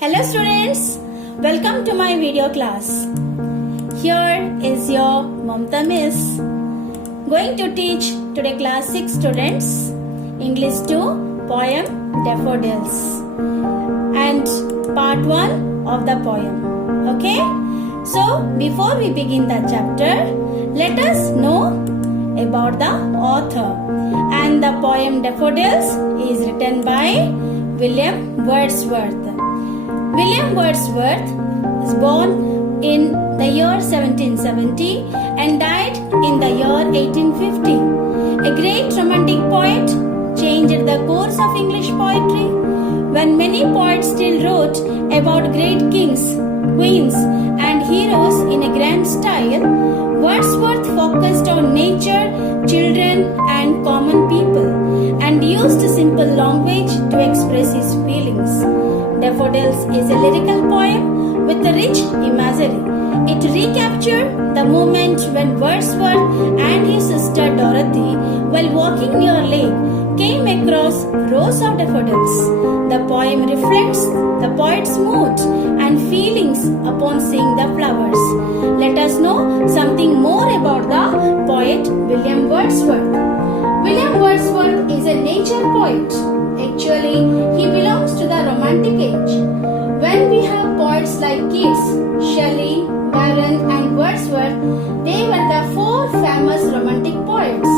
Hello students, welcome to my video class. Here is your Mamta Miss going to teach today class 6 students English 2 poem Daffodils and part 1 of the poem. Okay, so before we begin the chapter, let us know about the author. And the poem Daffodils is written by William Wordsworth. William Wordsworth was born in the year 1770 and died in the year 1850. A great romantic poet, changed the course of English poetry. When many poets still wrote about great kings, queens and heroes in a grand style, Wordsworth focused on nature, children and common people and used simple language to express his feelings. Daffodils is a lyrical poem with a rich imagery. It recaptures the moment when Wordsworth and his sister Dorothy, while walking near a lake, came across rows of daffodils. The poem reflects the poet's mood and feelings upon seeing the flowers. Let us know something more about the poet William Wordsworth. William Wordsworth is a nature poet. Actually, he belongs to the Romantic age. When we have poets like Keats, Shelley, Byron and Wordsworth, they were the four famous Romantic poets.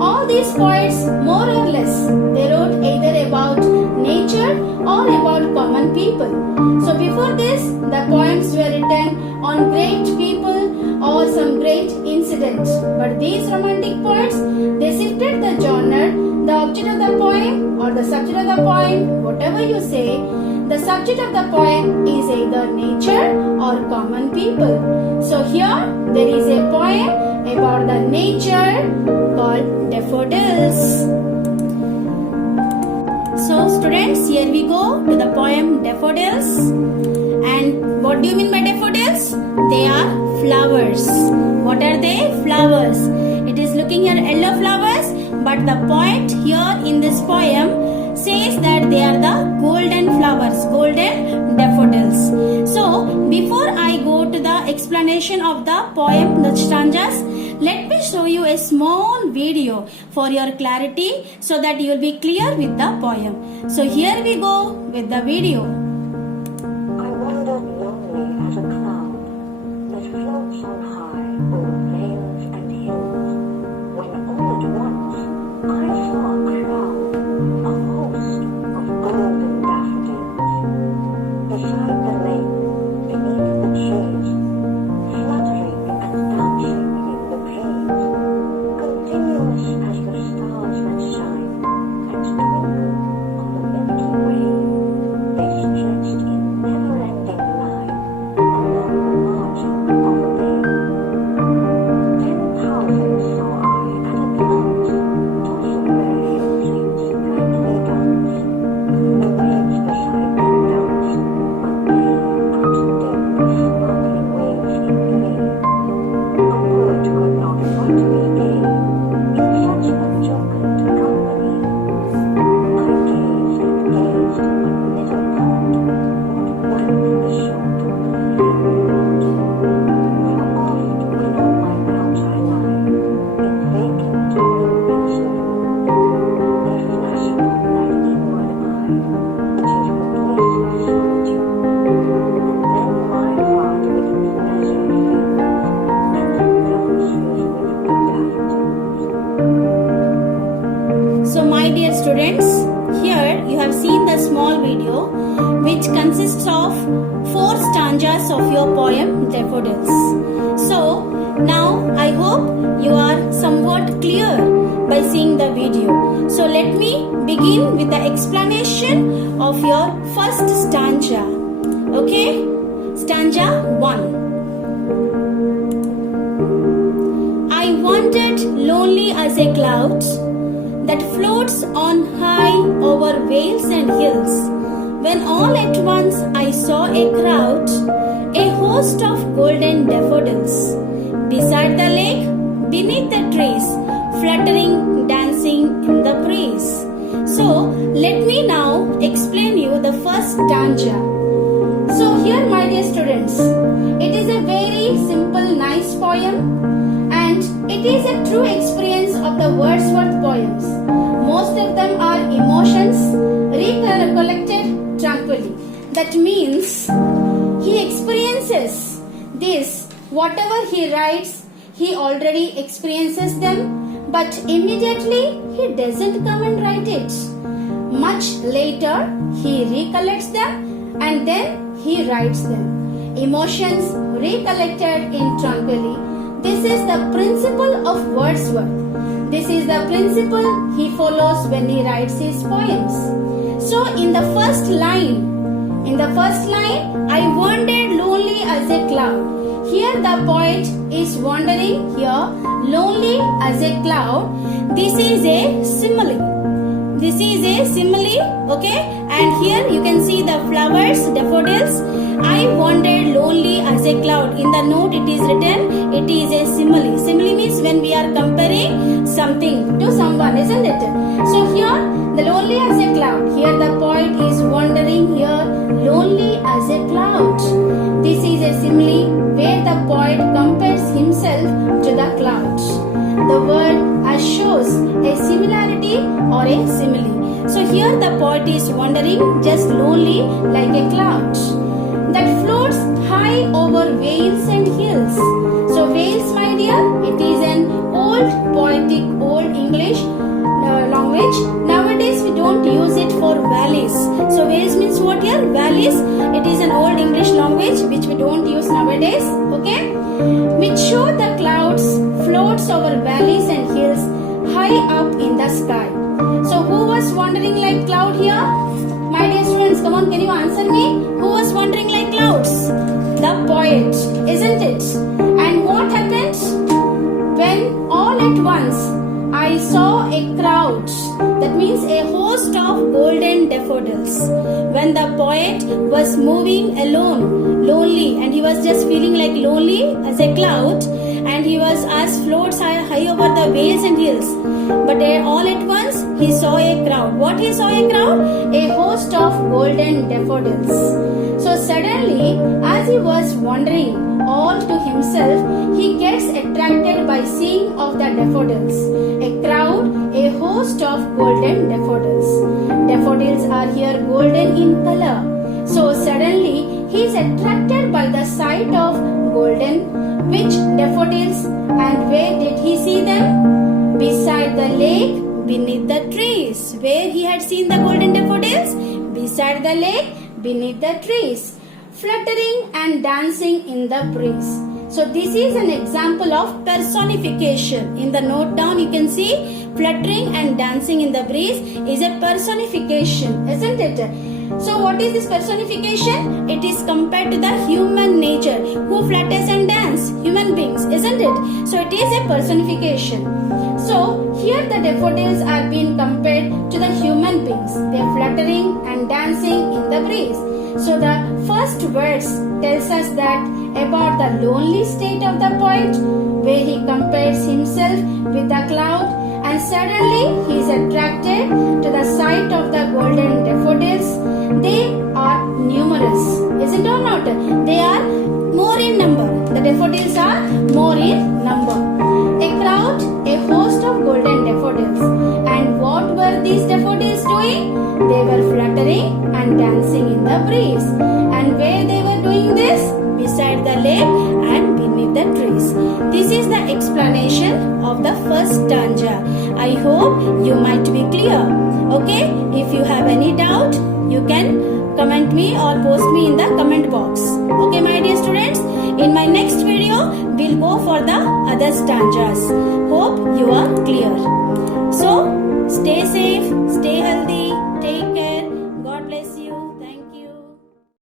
All these poets, more or less, they wrote either about nature or about common people. So before this, the poems were written on great people or some great incidents. But these romantic poets, they shifted the genre, the object of the poem or the subject of the poem, whatever you say, the subject of the poem is either nature or common people. So here there is a poem about the nature called Daffodils. So students, here we go to the poem Daffodils. And what do you mean by daffodils? They are flowers. What are they? Flowers. It is looking at yellow flowers, but the poet here in this poem says that they are the golden flowers, golden daffodils. So before I go to the explanation of the poem, the stanzas, let me show you a small video for your clarity so that you will be clear with the poem. So here we go with the video. I wandered lonely as a cloud that floats on high over vales and hills, when all at once I saw a crowd, a host of golden daffodils, beside the lake, beneath the trees, fluttering and dancing in the breeze, continuous as the stars that shine and twinkle on the Milky Way. They stretched in never-ending line along the margin of a bay. 10,000 saw I at a glance, tossing their heads in sprightly dance. The waves beside them danced, but they outdid the sparkling waves in glee. A poet could not but be gay in such a jocund company. I gazed and gazed, but little thought what would the short period. For oft when on my couch I lie, in vacant pensive mood, there flash upon that inward eye, which is the place of solitude. And then my heart with pleasure fills, and dances with the daffodils. So my dear students, here you have seen the small video which consists of 4 stanzas of your poem Daffodils. So now I hope you are somewhat clear by seeing the video. So let me begin with the explanation of your first stanza. Okay? Stanza 1. I wandered lonely as a cloud that floats on high over vales and hills, when all at once I saw a crowd, a host of golden daffodils, beside the lake, beneath the trees, fluttering, dancing in the breeze. So let me now explain you the first stanza. So here, my dear students, it is a very simple, nice poem, and it is a true experience of the Wordsworth poems. Most of them are emotions recollected tranquilly. That means he experiences this, whatever he writes, he already experiences them, but immediately he doesn't come and write it. Much later, he recollects them and then he writes them. Emotions recollected in tranquilly. This is the principle of Wordsworth. This is the principle he follows when he writes his poems. So in the first line, I wandered lonely as a cloud. Here the poet is wandering here, lonely as a cloud. This is a simile. This is a simile, okay? And here you can see the flowers, daffodils. I wandered lonely as a cloud. In the note it is written, it is a simile. Simile means when we are comparing something to someone, isn't it? So here, the lonely as a cloud. Here the poet is wandering here, lonely as a cloud. This is a simile where the poet compares himself to the clouds. The word as shows a similarity or a simile. So here the poet is wandering just lonely like a cloud that floats high over vales and hills. So vales, my dear, it is an old poetic, old English language. Nowadays we don't use it for valleys. So vales means what here? Valleys. It is an old English language which we don't use nowadays. Okay? Which show the clouds floats over valleys and hills high up in the sky. So who was wandering like cloud here? My dear students, come on, can you answer me? Who was wandering like clouds? The poet, isn't it? And what happened? When all at once I saw a crowd, that means a host of golden daffodils. When the poet was moving alone, lonely, and he was just feeling like lonely as a cloud, and he was as floats high over the vales and hills. But all at once he saw a crowd. What he saw a crowd? A host of golden daffodils. So suddenly, as he was wondering all to himself, he gets attracted by seeing of the daffodils. A crowd, a host of golden daffodils. Daffodils are here golden in color. So suddenly he is attracted by the sight of golden, which daffodils, and where did he see them? Beside the lake, beneath the trees. Where he had seen the golden daffodils? Beside the lake, beneath the trees, fluttering and dancing in the breeze. So this is an example of personification. In the note down you can see fluttering and dancing in the breeze is a personification, isn't it? So what is this personification? It is compared to the human nature who flutters and dance, human beings, isn't it? So it is a personification. So here the daffodils are being compared to the human beings. They are fluttering and dancing in the breeze. So the first verse tells us that about the lonely state of the poet, where he compares himself with the cloud, and suddenly he is attracted to the sight of the golden daffodils. They are numerous, is it or not? They are more in number. The daffodils are more in number. A crowd, a host of golden daffodils. And what were these daffodils doing? They were fluttering and dancing in the breeze. And where they were doing this? Beside the lake and beneath the trees. This is the explanation of the first stanza. I hope you might be clear. Okay, if you have any doubt, you can comment me or post me in the comment box. Okay, my dear students, in my next video, we'll go for the other stanzas. Hope you are clear.